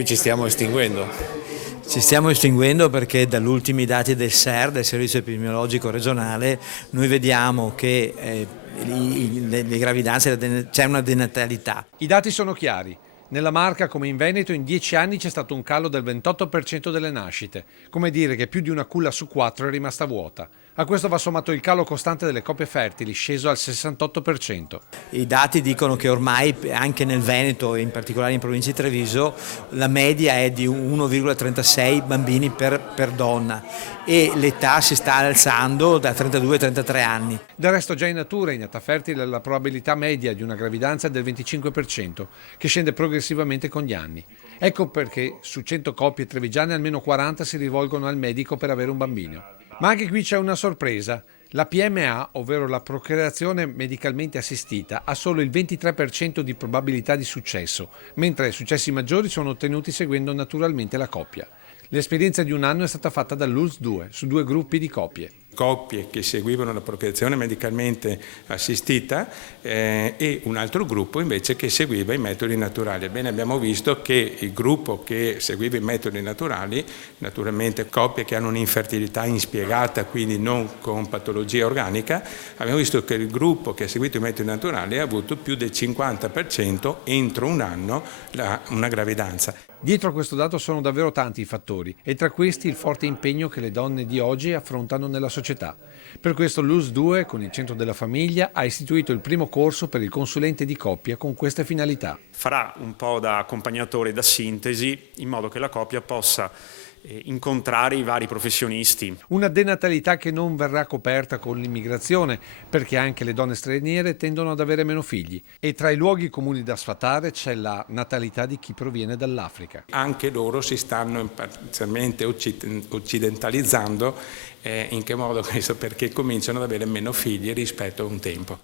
qui ci stiamo estinguendo. Ci stiamo estinguendo perché dagli ultimi dati del SER, del Servizio Epidemiologico Regionale, noi vediamo che le gravidanze c'è una denatalità. I dati sono chiari. Nella Marca, come in Veneto, in 10 anni c'è stato un calo del 28% delle nascite, come dire che più di una culla su 4 è rimasta vuota. A questo va sommato il calo costante delle coppie fertili, sceso al 68%. I dati dicono che ormai anche nel Veneto, e in particolare in provincia di Treviso, la media è di 1,36 bambini per donna e l'età si sta alzando da 32 a 33 anni. Del resto già in natura, in età fertile, la probabilità media di una gravidanza è del 25%, che scende progressivamente con gli anni. Ecco perché su 100 coppie trevigiane almeno 40 si rivolgono al medico per avere un bambino. Ma anche qui c'è una sorpresa. La PMA, ovvero la procreazione medicalmente assistita, ha solo il 23% di probabilità di successo, mentre i successi maggiori sono ottenuti seguendo naturalmente la coppia. L'esperienza di un anno è stata fatta dall'ULSS-2 su 2 gruppi di coppie. Coppie che seguivano la procreazione medicalmente assistita e un altro gruppo invece che seguiva i metodi naturali. Ebbene, abbiamo visto che il gruppo che seguiva i metodi naturali, naturalmente coppie che hanno un'infertilità inspiegata, quindi non con patologia organica, abbiamo visto che il gruppo che ha seguito i metodi naturali ha avuto più del 50% entro un anno una gravidanza. Dietro a questo dato sono davvero tanti i fattori e tra questi il forte impegno che le donne di oggi affrontano nella società. Per questo l'ULSS-2, con il Centro della Famiglia, ha istituito il primo corso per il consulente di coppia con queste finalità. Farà un po' da accompagnatore, da sintesi, in modo che la coppia possa incontrare i vari professionisti. Una denatalità che non verrà coperta con l'immigrazione, perché anche le donne straniere tendono ad avere meno figli. E tra i luoghi comuni da sfatare c'è la natalità di chi proviene dall'Africa. Anche loro si stanno parzialmente occidentalizzando, in che modo? Questo perché cominciano ad avere meno figli rispetto a un tempo.